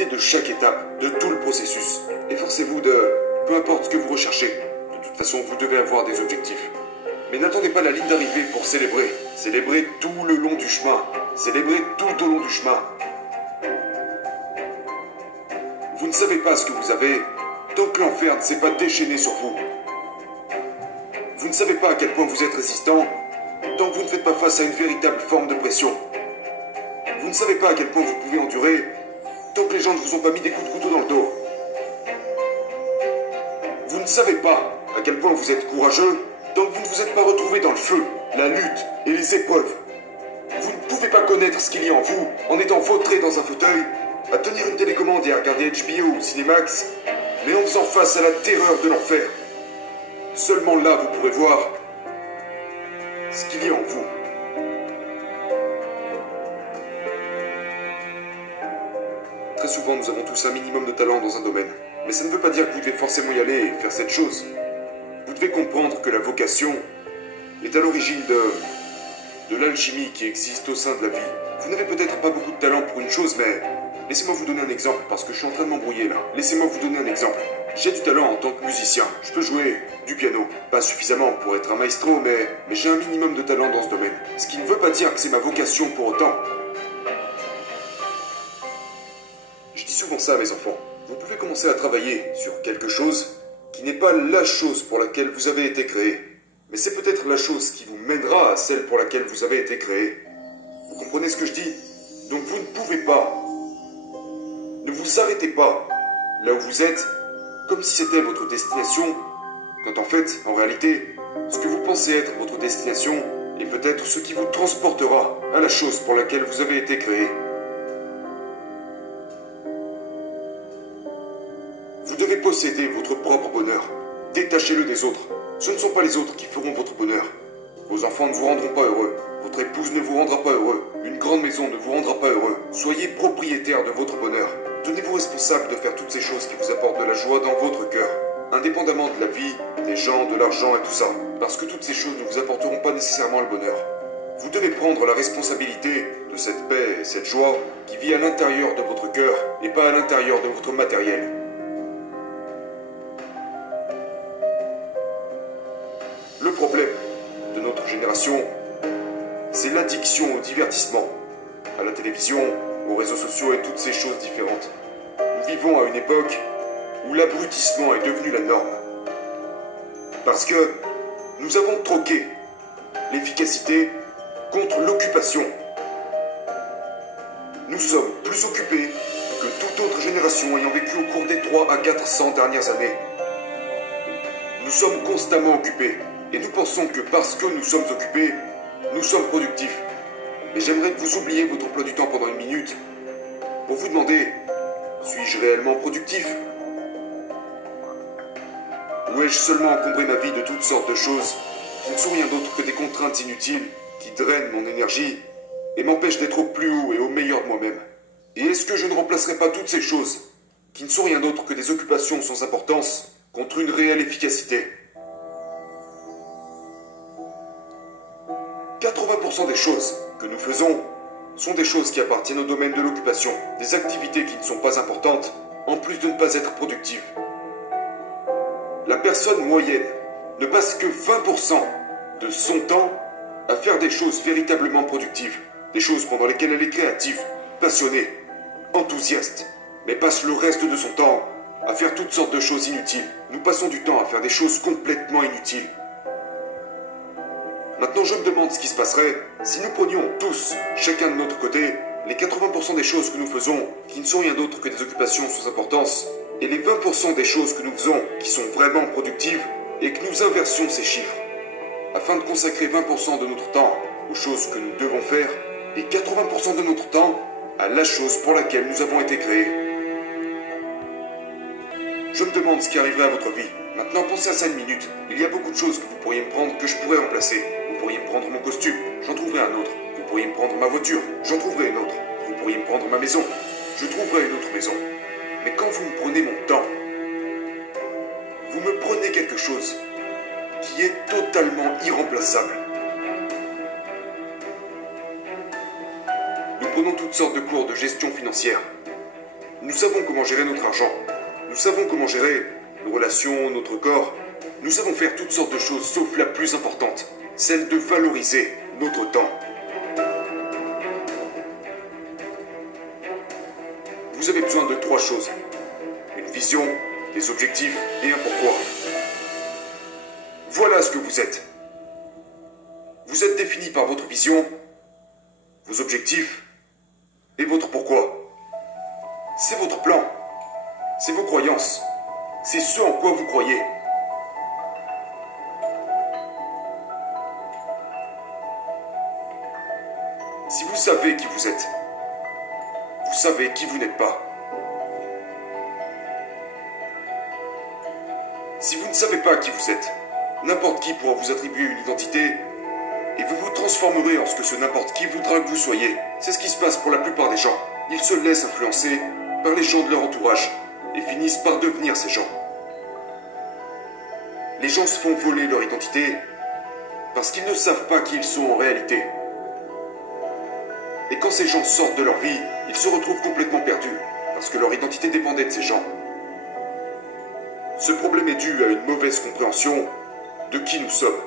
Profitez de chaque étape, de tout le processus. Efforcez-vous de... peu importe ce que vous recherchez. De toute façon, vous devez avoir des objectifs. Mais n'attendez pas la ligne d'arrivée pour célébrer. Célébrez tout le long du chemin. Célébrez tout au long du chemin. Vous ne savez pas ce que vous avez tant que l'enfer ne s'est pas déchaîné sur vous. Vous ne savez pas à quel point vous êtes résistant tant que vous ne faites pas face à une véritable forme de pression. Vous ne savez pas à quel point vous pouvez endurer tant que les gens ne vous ont pas mis des coups de couteau dans le dos. Vous ne savez pas à quel point vous êtes courageux tant que vous ne vous êtes pas retrouvé dans le feu, la lutte et les épreuves. Vous ne pouvez pas connaître ce qu'il y a en vous en étant vautré dans un fauteuil, à tenir une télécommande et à regarder HBO ou Cinemax, mais en faisant face à la terreur de l'enfer. Seulement là, vous pourrez voir ce qu'il y a en vous. Très souvent, nous avons tous un minimum de talent dans un domaine. Mais ça ne veut pas dire que vous devez forcément y aller et faire cette chose. Vous devez comprendre que la vocation est à l'origine de l'alchimie qui existe au sein de la vie. Vous n'avez peut-être pas beaucoup de talent pour une chose, mais laissez-moi vous donner un exemple, parce que je suis en train de m'embrouiller là. Laissez-moi vous donner un exemple. J'ai du talent en tant que musicien. Je peux jouer du piano. Pas suffisamment pour être un maestro, mais j'ai un minimum de talent dans ce domaine. Ce qui ne veut pas dire que c'est ma vocation pour autant. Je dis souvent ça à mes enfants. Vous pouvez commencer à travailler sur quelque chose qui n'est pas la chose pour laquelle vous avez été créé. Mais c'est peut-être la chose qui vous mènera à celle pour laquelle vous avez été créé. Vous comprenez ce que je dis? Donc vous ne pouvez pas. Ne vous arrêtez pas là où vous êtes, comme si c'était votre destination, quand en fait, en réalité, ce que vous pensez être votre destination est peut-être ce qui vous transportera à la chose pour laquelle vous avez été créé. Vous devez posséder votre propre bonheur. Détachez-le des autres. Ce ne sont pas les autres qui feront votre bonheur. Vos enfants ne vous rendront pas heureux. Votre épouse ne vous rendra pas heureux. Une grande maison ne vous rendra pas heureux. Soyez propriétaire de votre bonheur. Tenez-vous responsable de faire toutes ces choses qui vous apportent de la joie dans votre cœur, indépendamment de la vie, des gens, de l'argent et tout ça. Parce que toutes ces choses ne vous apporteront pas nécessairement le bonheur. Vous devez prendre la responsabilité de cette paix et cette joie qui vit à l'intérieur de votre cœur et pas à l'intérieur de votre matériel. Le problème de notre génération, c'est l'addiction au divertissement, à la télévision, aux réseaux sociaux et toutes ces choses différentes. Nous vivons à une époque où l'abrutissement est devenu la norme. Parce que nous avons troqué l'efficacité contre l'occupation. Nous sommes plus occupés que toute autre génération ayant vécu au cours des 300 à 400 dernières années. Nous sommes constamment occupés. Et nous pensons que parce que nous sommes occupés, nous sommes productifs. Mais j'aimerais que vous oubliez votre emploi du temps pendant une minute pour vous demander, suis-je réellement productif? Ou ai-je seulement encombré ma vie de toutes sortes de choses qui ne sont rien d'autre que des contraintes inutiles qui drainent mon énergie et m'empêchent d'être au plus haut et au meilleur de moi-même? Et est-ce que je ne remplacerai pas toutes ces choses qui ne sont rien d'autre que des occupations sans importance contre une réelle efficacité? 80% des choses que nous faisons sont des choses qui appartiennent au domaine de l'occupation, des activités qui ne sont pas importantes, en plus de ne pas être productives. La personne moyenne ne passe que 20% de son temps à faire des choses véritablement productives, des choses pendant lesquelles elle est créative, passionnée, enthousiaste, mais passe le reste de son temps à faire toutes sortes de choses inutiles. Nous passons du temps à faire des choses complètement inutiles. Maintenant, je me demande ce qui se passerait si nous prenions tous, chacun de notre côté, les 80% des choses que nous faisons, qui ne sont rien d'autre que des occupations sans importance, et les 20% des choses que nous faisons, qui sont vraiment productives, et que nous inversions ces chiffres, afin de consacrer 20% de notre temps aux choses que nous devons faire, et 80% de notre temps à la chose pour laquelle nous avons été créés. Je me demande ce qui arriverait à votre vie. Maintenant, pensez à ça une minute. Il y a beaucoup de choses que vous pourriez me prendre que je pourrais remplacer. Vous pourriez me prendre mon costume, j'en trouverai un autre. Vous pourriez me prendre ma voiture, j'en trouverai une autre. Vous pourriez me prendre ma maison, je trouverai une autre maison. Mais quand vous me prenez mon temps, vous me prenez quelque chose qui est totalement irremplaçable. Nous prenons toutes sortes de cours de gestion financière. Nous savons comment gérer notre argent. Nous savons comment gérer nos relations, notre corps. Nous savons faire toutes sortes de choses, sauf la plus importante, celle de valoriser notre temps. Vous avez besoin de 3 choses. Une vision, des objectifs et un pourquoi. Voilà ce que vous êtes. Vous êtes défini par votre vision, vos objectifs et votre pourquoi. C'est votre plan. C'est vos croyances. C'est ce en quoi vous croyez. Si vous savez qui vous êtes, vous savez qui vous n'êtes pas. Si vous ne savez pas qui vous êtes, n'importe qui pourra vous attribuer une identité et vous vous transformerez en ce que ce n'importe qui voudra que vous soyez. C'est ce qui se passe pour la plupart des gens. Ils se laissent influencer par les gens de leur entourage et finissent par devenir ces gens. Les gens se font voler leur identité parce qu'ils ne savent pas qui ils sont en réalité. Et quand ces gens sortent de leur vie, ils se retrouvent complètement perdus parce que leur identité dépendait de ces gens. Ce problème est dû à une mauvaise compréhension de qui nous sommes.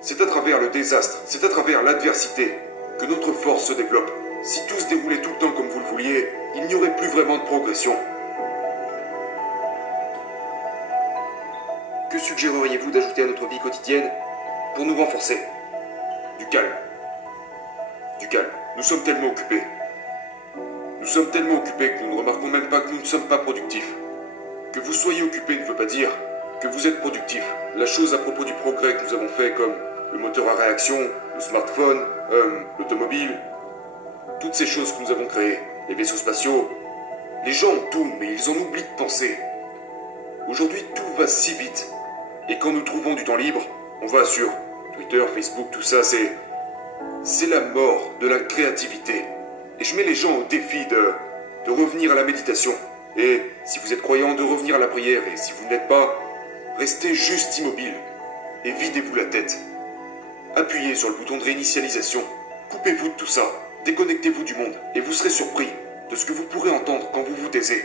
C'est à travers le désastre, c'est à travers l'adversité que notre force se développe. Si tout se déroulait tout le temps comme vous le vouliez, il n'y aurait plus vraiment de progression. Que suggéreriez-vous d'ajouter à notre vie quotidienne pour nous renforcer? Du calme. Du calme. Nous sommes tellement occupés. Nous sommes tellement occupés que nous ne remarquons même pas que nous ne sommes pas productifs. Que vous soyez occupé ne veut pas dire que vous êtes productif. La chose à propos du progrès que nous avons fait, comme le moteur à réaction, le smartphone, l'automobile, toutes ces choses que nous avons créées, les vaisseaux spatiaux, les gens ont tout, mais ils en oublient de penser. Aujourd'hui, tout va si vite. Et quand nous trouvons du temps libre, on va sur Twitter, Facebook, tout ça, c'est la mort de la créativité. Et je mets les gens au défi de revenir à la méditation. Et si vous êtes croyant, de revenir à la prière. Et si vous n'êtes pas, restez juste immobile. Et videz-vous la tête. Appuyez sur le bouton de réinitialisation. Coupez-vous de tout ça. Déconnectez-vous du monde. Et vous serez surpris de ce que vous pourrez entendre quand vous vous taisez.